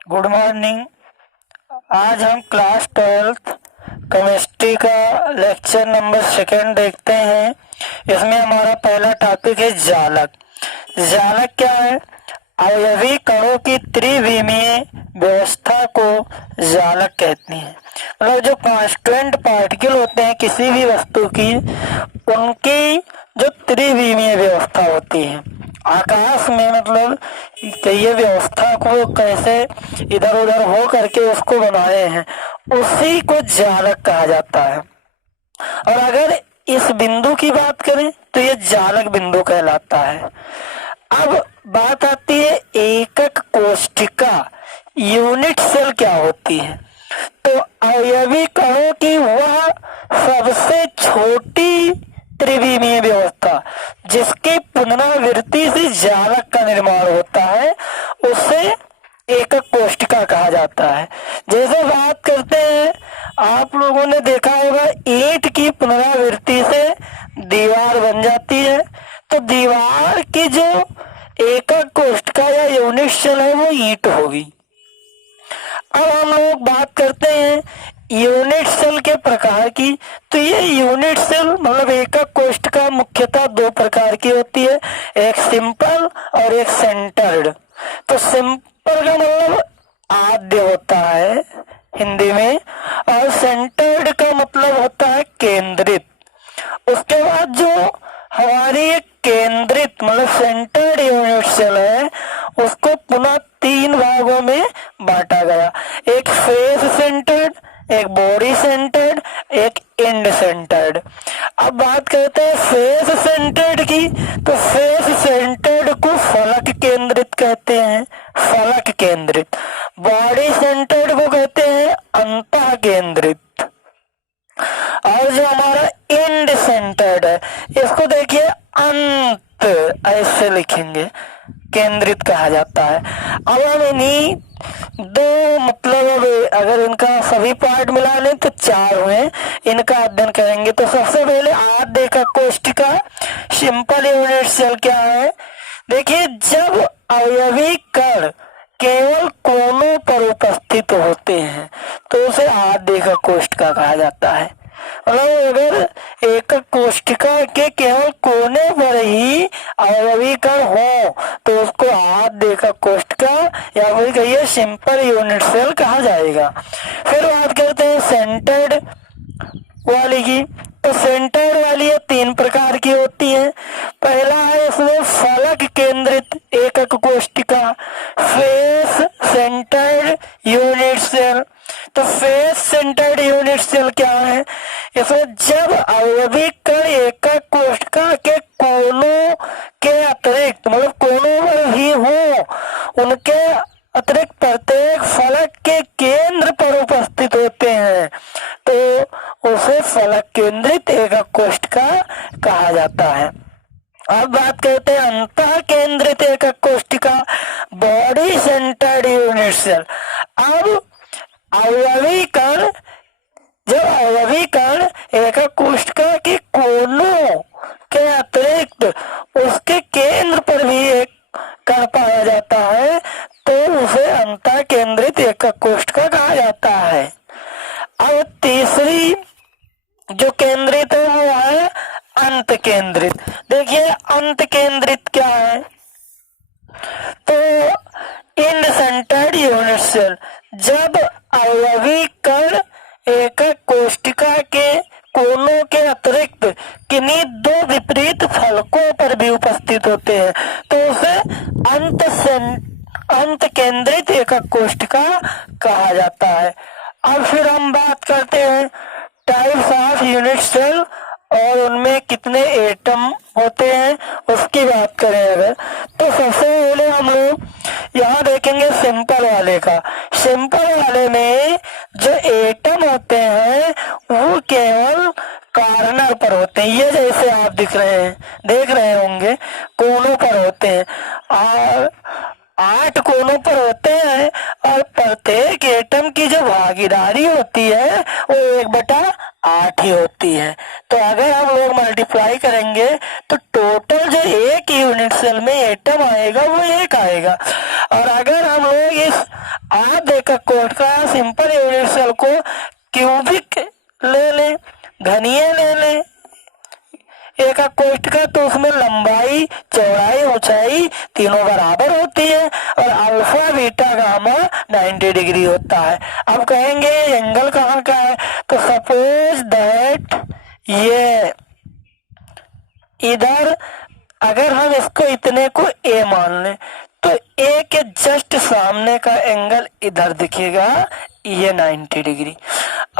Good morning. आज हम class 12th chemistry का लेक्चर नंबर 2 देखते हैं। इसमें हमारा पहला टॉपिक है जालक। जालक क्या है? अवयवी कणों की त्रिविमीय व्यवस्था को जालक कहते हैं। मतलब जो कांस्टेंट पार्टिकल होते हैं किसी भी वस्तु की, उनकी जो त्रिविमीय व्यवस्था होती है आकाश में, मतलब ये व्यवस्था को कैसे इधर उधर हो करके उसको बनाए हैं, उसी को जालक कहा जाता है। और अगर इस बिंदु की बात करें तो ये जालक बिंदु कहलाता है। अब बात आती है एकक कोशिका, यूनिट सेल क्या होती है। तो अवयवी कणों की वह सबसे छोटी त्रिविमीय व्यवस्था जिसकी पुनरावृत्ति से जालक का निर्माण होता है, उसे एकक कोशिका कहा जाता है। जैसे बात करते हैं, आप लोगों ने देखा होगा ईंट की पुनरावृत्ति से दीवार बन जाती है, तो दीवार की जो एकक कोशिका या यूनिट सेल है वो ईंट होगी। अब हम लोग बात करते हैं यूनिट सेल के प्रकार की। तो ये यूनिट सेल मतलब एकक कोशिका मुख्यतः 2 प्रकार की होती है, एक सिंपल और एक सेंटर्ड। तो सिंपल का मतलब आद्य होता है हिंदी में, और सेंटर्ड का मतलब होता है केंद्रित। उसके बाद जो हमारी एक केंद्रित मतलब सेंटर्ड यूनिट सेल है, उसको पुनः 3 भागों में बांटा गया, एक फेस सेंटर्ड, एक बॉडी सेंटर्ड, एक एंड सेंटर्ड। अब बात करते हैं फेस सेंटर्ड की। तो फेस सेंटर्ड को फलक केंद्रित कहते हैं, फलक केंद्रित। बॉडी सेंटर्ड को कहते हैं अंतः केंद्रित। और जो हमारा एंड सेंटर्ड है, इसको देखिए अंत ऐसे लिखेंगे, केंद्रित कहा जाता है। अब हम इन्हीं 2 मतलब अगर इनका सभी पार्ट मिला लें तो 4 हुए, इनका अध्ययन करेंगे। तो सबसे पहले आद्य एकक कोशिका, सिंपल यूनिट सेल क्या है। देखिए, जब अवयवी कण केवल कोनों पर उपस्थित होते हैं तो उसे आद्य एकक कोशिका कहा जाता है। मतलब अगर एकक कोशिका के केवल कोने पर ही अवयवी कण हो तो उसको आद्य एकक कोशिका या फिर कहिए सिंपल यूनिट सेल कहा जाएगा। फिर बात करते हैं सेंटर्ड वाली की। तो सेंटर्ड वाली 3 प्रकार की होती है। पहला है इसमें फलक केंद्रित एकक कोशिका, फेस सेंटर्ड यूनिट सेल। तो फेस सेंटर्ड यूनिट सेल क्या है? इसमें जब अवयवी कण एकक कोशिका के कोनों के अतिरिक्त मतलब कोनों में ही हो, उनके अतिरिक्त प्रत्येक फलक के केंद्र पर उपस्थित होते हैं तो उसे फलक केंद्रित एकक कोशिका कहा जाता है। अब बात करते हैं अंतः केंद्रित एकक कोशिका, बॉडी सेंटर्ड यूनिट सेल। अब अवयवी कण एकक कोशिका के कोनों के अतिरिक्त उसके केंद्र पर भी एक कण पाया जाता है तो उसे अंतः केंद्रित एकक कोशिका कहा जाता है। अब तीसरी जो केंद्रित है वो है अंत केंद्रित। देखिए अंत केंद्रित क्या है? तो एंड सेंटर्ड यूनिट सेल, जब अवयवी कण एकक कोशिका के कोनों के अतिरिक्त किन्हीं 2 विपरीत फलकों पर भी उपस्थित होते हैं तो उसे अंत केंद्रित एकक कोशिका कहा जाता है। अब फिर हम बात करते हैं टाइप्स ऑफ यूनिट सेल और उनमें कितने एटम होते हैं उसकी बात करें अगर, तो सबसे पहले हम लोग यहाँ देखेंगे सिंपल वाले का। सिंपल वाले में जो एटम होते हैं वो केवल कॉर्नर पर होते हैं, ये जैसे आप देख रहे होंगे कोनों पर होते हैं, और 8 कोनों पर होते हैं और प्रत्येक एटम की जो भागीदारी होती है वो 1/8 ही होती है। तो अगर हम लोग मल्टीप्लाई करेंगे तो टोटल जो एक यूनिट सेल में एटम आएगा वो 1 आएगा। और अगर हम लोग इस एक कोष्ठ का सिंपल यूनिट सेल को क्यूबिक ले लें, घनीय ले लें एक कोष्ठ का, तो उसमें लंबाई, चौड़ाई, ऊंचाई तीनों बराबर होती है और अल्फा बीटा गामा 90 डिग्री होता है। अब कहेंगे एंगल कहाँ का है, तो सपोज दैट ये इधर अगर हम इसको इतने को ए मान लें तो ए के जस्ट सामने का एंगल इधर दिखेगा, ये 90 डिग्री,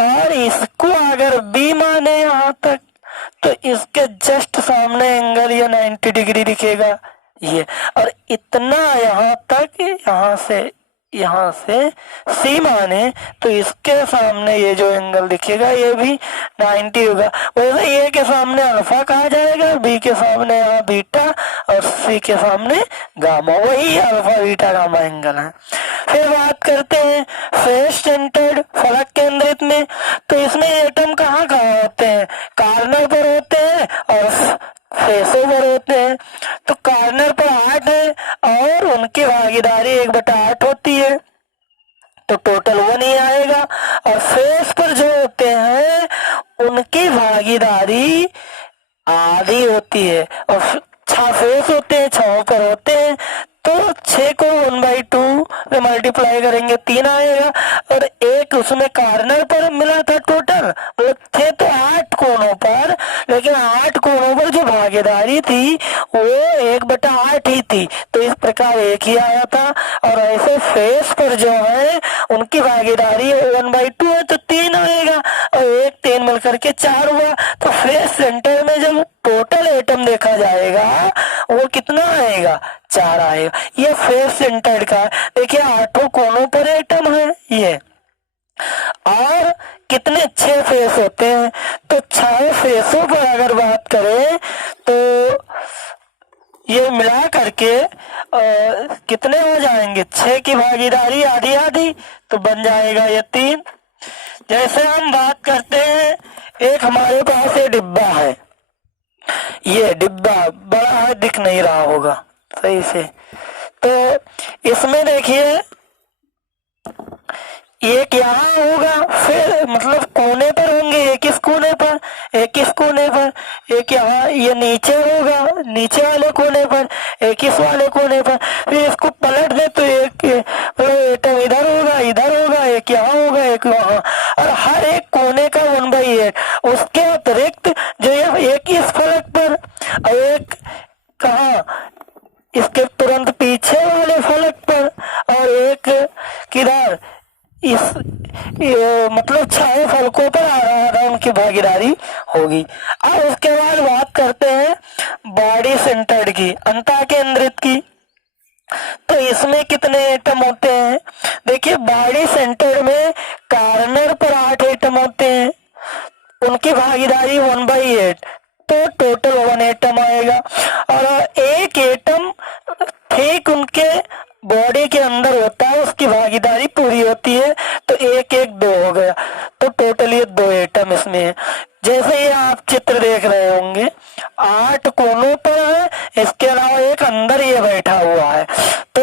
और इसको अगर बी माने यहाँ तक तो इसके जस्ट सामने एंगल ये 90 डिग्री दिखेगा ये, और इतना यहाँ तक, यहाँ से सी माने तो इसके सामने ये जो एंगल दिखेगा ये भी 90 होगा। वैसे ए के सामने अल्फा कहा जाएगा, बी के सामने यहाँ बीटा और सी के सामने गामा, वही अल्फा बीटा गामा एंगल है। फिर बात करते हैं फेस सेंटर्ड फलक केंद्रित में, तो इसमें एटम कहाँ कहाँ होते हैं, कार्नर पर होते हैं और फेसों पर होते हैं। तो कार्नर पर 8 है और उनकी भागीदारी 1/8 होती है, तो टोटल 1 ही आएगा। और फेस पर जो होते हैं उनकी भागीदारी आधी होती है, और 6 फेस होते हैं, 6 पर होते हैं, तो 6 को 1/2 में मल्टीप्लाई करेंगे 3 आएगा। और एक उसमें कार्नर पर मिला था टोटल, मतलब थे तो 8 कोनों पर, लेकिन 8 कोनों पर जो भागीदारी थी वो 1/8 ही थी, तो इस प्रकार 1 ही आया था। और ऐसे फेस पर जो है उनकी भागीदारी 1/2 है तो 3 आएगा, और 1 3 मिलकर के 4 हुआ। तो फेस सेंटर में जब टोटल एटम देखा जाएगा वो कितना आएगा, 4 आएगा। ये फेस सेंटर्ड का, देखिए 8 कोनों पर एटम है ये, और कितने 6 फेस होते हैं, तो 6 फेसों पर अगर बात करें तो ये मिला करके कितने हो जाएंगे, 6 की भागीदारी आधी आधी, तो बन जाएगा ये 3। जैसे हम बात करते हैं, एक हमारे पास ये डिब्बा है, ये डिब्बा बड़ा है, दिख नहीं रहा होगा सही से, तो इसमें देखिए एक यहाँ होगा, फिर मतलब कोने पर होंगे, एक इस कोने पर, एक इस कोने पर, एक यहाँ, ये नीचे होगा नीचे वाले कोने पर, एक इस वाले कोने पर, फिर इसको पलट दे तो एक एटम इधर होगा, एक यहाँ होगा, एक वहाँ, और हर एक कोने का 1/8। उसके अतिरिक्त जो ये एक इस फलक पर और एक कहाँ, इसके तुरंत पीछे वाले फलक पर, और एक किधर, इस मतलब 6 फलकों पर आधा उनकी भागीदारी होगी। अब उसके बाद बात करते हैं बॉडी सेंटर्ड की, अंतः केंद्रित की, तो इसमें कितने एटम होते हैं, देखिए बॉडी सेंटर्ड में कार्नर पर 8 एटम होते हैं, उनकी भागीदारी 1/8, तो टोटल 1 एटम आएगा। और एक एटम ठीक उनके बॉडी के अंदर होता है, उसकी भागीदारी पूरी होती है, तो 1 1 2 हो गया, तो टोटल ये 2 एटम इसमें है। जैसे ये आप चित्र देख रहे होंगे 8 कोनों पर है, इसके अलावा एक अंदर ये बैठा हुआ है, तो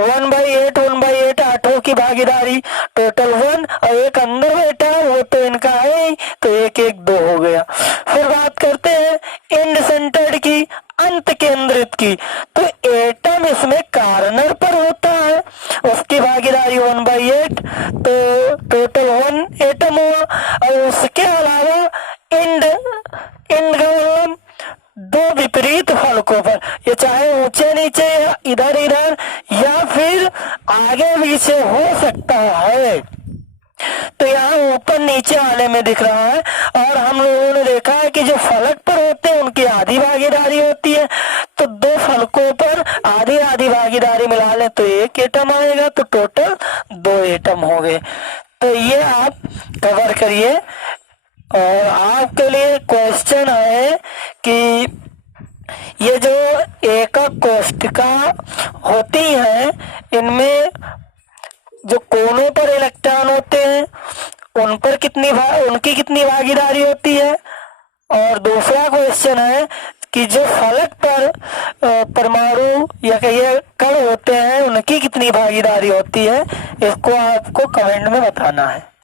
1/8 8 की भागीदारी टोटल 1, और एक अंदर बैठा है वो तो इनका है, तो 1 1 2 हो गया। फिर बात करते हैं एंड सेंटर्ड की, अंत केंद्रित की, तो एटम इसमें कार्नर पर होता है, उसकी भागीदारी 1/8, तो टोटल 1 एटम हुआ। और उसके अलावा एंड का मतलब 2 विपरीत फलकों पर, ये चाहे ऊंचे नीचे या इधर इधर या फिर आगे पीछे हो सकता है, तो यहाँ ऊपर नीचे वाले में दिख रहा है। और हम लोगों ने देखा है कि जो फलक पर होते हैं उनकी आधी भागीदारी होती है, तो 2 फलकों पर आधी आधी भागीदारी मिला ले तो 1 एटम आएगा, तो टोटल 2 एटम हो गए। तो ये आप कवर करिए। और आपके लिए क्वेश्चन है कि ये जो एकक कोष्ठिका होती है इनमें जो कोनों पर इलेक्ट्रॉन होते हैं उन पर उनकी कितनी भागीदारी होती है। और दूसरा क्वेश्चन है कि जो फलक पर परमाणु या कहिए कण होते हैं उनकी कितनी भागीदारी होती है, इसको आपको कमेंट में बताना है।